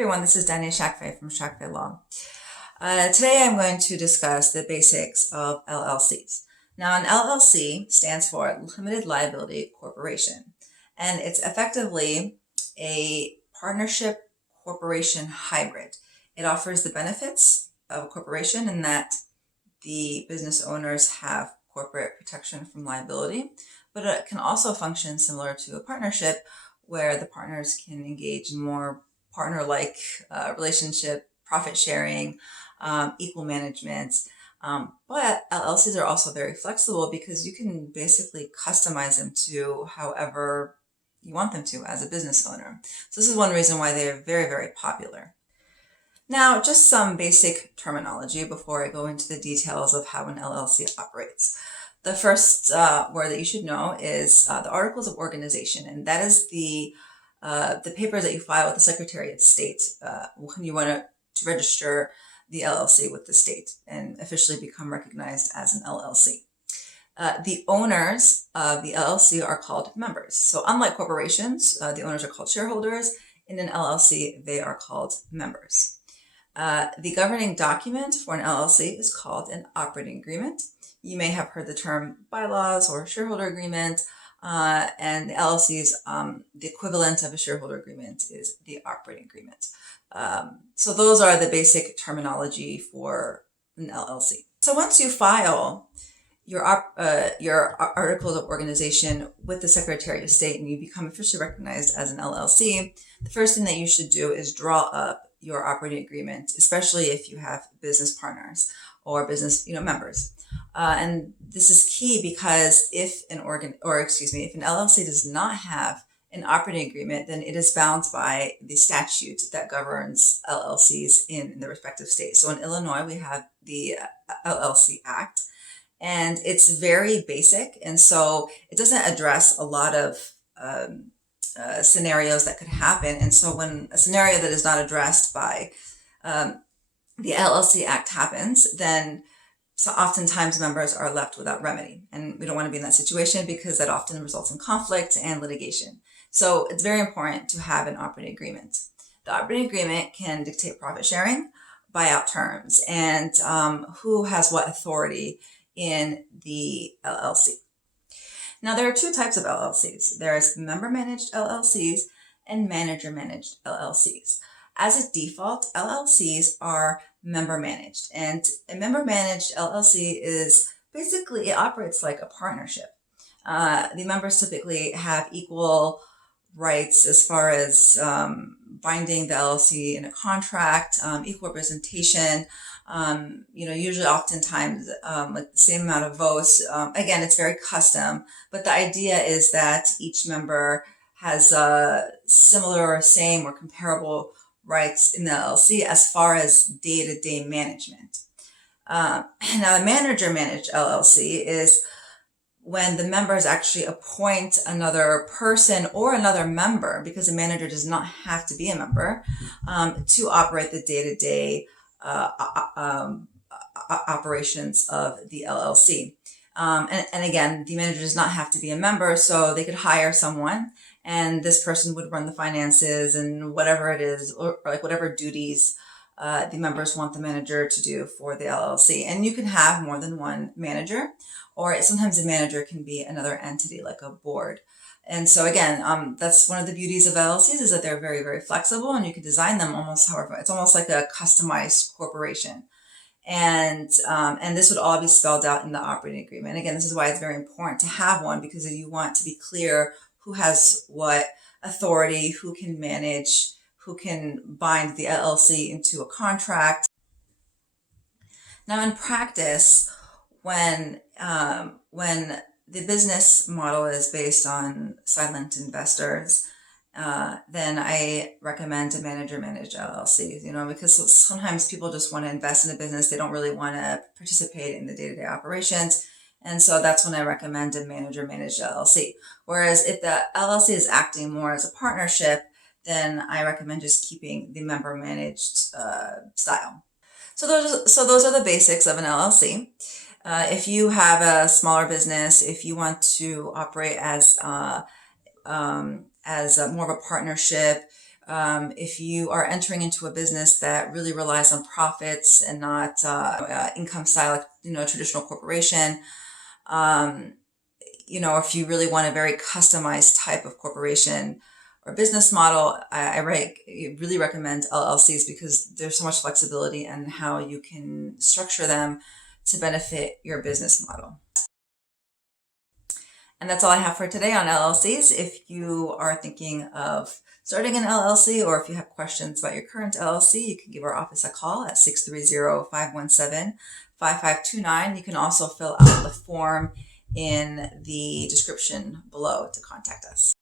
everyone, this is Danya Shakfeh from Shakfeh Law. Today I'm going to discuss the basics of LLCs. Now, an LLC stands for Limited Liability Corporation, and it's effectively a partnership corporation hybrid. It offers the benefits of a corporation in that the business owners have corporate protection from liability, but it can also function similar to a partnership where the partners can engage in more partner-like relationship, profit sharing, equal management. But LLCs are also very flexible because you can basically customize them to however you want them to as a business owner. So this is one reason why they are very, very popular. Now, just some basic terminology before I go into the details of how an LLC operates. The first word that you should know is the Articles of Organization, and that is the papers that you file with the Secretary of State when you want to register the LLC with the state and officially become recognized as an LLC. The owners of the LLC are called members. So unlike corporations, the owners are called shareholders. In an LLC, they are called members. The governing document for an LLC is called an operating agreement. You may have heard the term bylaws or shareholder agreement, and the LLC's, the equivalent of a shareholder agreement is the operating agreement. So those are the basic terminology for an LLC. So once you file your Articles of Organization with the Secretary of State and you become officially recognized as an LLC, the first thing that you should do is draw up your operating agreement, especially if you have business partners or business members. And this is key because if an LLC does not have an operating agreement, then it is bound by the statute that governs LLCs in the respective states. So in Illinois, we have the LLC Act, and it's very basic. And so it doesn't address a lot of scenarios that could happen. And so when a scenario that is not addressed by the LLC Act happens, then so oftentimes members are left without remedy. And we don't want to be in that situation because that often results in conflict and litigation. So it's very important to have an operating agreement. The operating agreement can dictate profit sharing, buyout terms, and who has what authority in the LLC. Now, there are two types of LLCs. There's member-managed LLCs and manager-managed LLCs. As a default, LLCs are member-managed, and a member-managed LLC is basically, it operates like a partnership. The members typically have equal rights as far as binding the LLC in a contract, equal representation, usually oftentimes like the same amount of votes. Again, it's very custom, but the idea is that each member has similar or same or comparable rights in the LLC as far as day-to-day management. Now, the manager-managed LLC is when the members actually appoint another person or another member, because a manager does not have to be a member, to operate the day-to-day operations of the LLC. And again, the manager does not have to be a member, so they could hire someone and this person would run the finances and whatever it is, or like whatever duties the members want the manager to do for the LLC. And you can have more than one manager, or sometimes a manager can be another entity like a board. And so again, that's one of the beauties of LLCs is that they're very, very flexible and you can design them almost however, it's almost like a customized corporation. And this would all be spelled out in the operating agreement. Again, this is why it's very important to have one, because you want to be clear who has what authority, who can manage, who can bind the LLC into a contract. Now, in practice, when the business model is based on silent investors, then I recommend a manager-managed LLC, because sometimes people just want to invest in a business. They don't really want to participate in the day-to-day operations. And so that's when I recommend a manager-managed LLC. Whereas if the LLC is acting more as a partnership, then I recommend just keeping the member-managed style. So those are the basics of an LLC. If you have a smaller business, if you want to operate as more of a partnership, If you are entering into a business that really relies on profits and not income style, like, traditional corporation, if you really want a very customized type of corporation or business model, I really recommend LLCs because there's so much flexibility in how you can structure them to benefit your business model. And that's all I have for today on LLCs. If you are thinking of starting an LLC, or if you have questions about your current LLC, you can give our office a call at 630-517-5529. You can also fill out the form in the description below to contact us.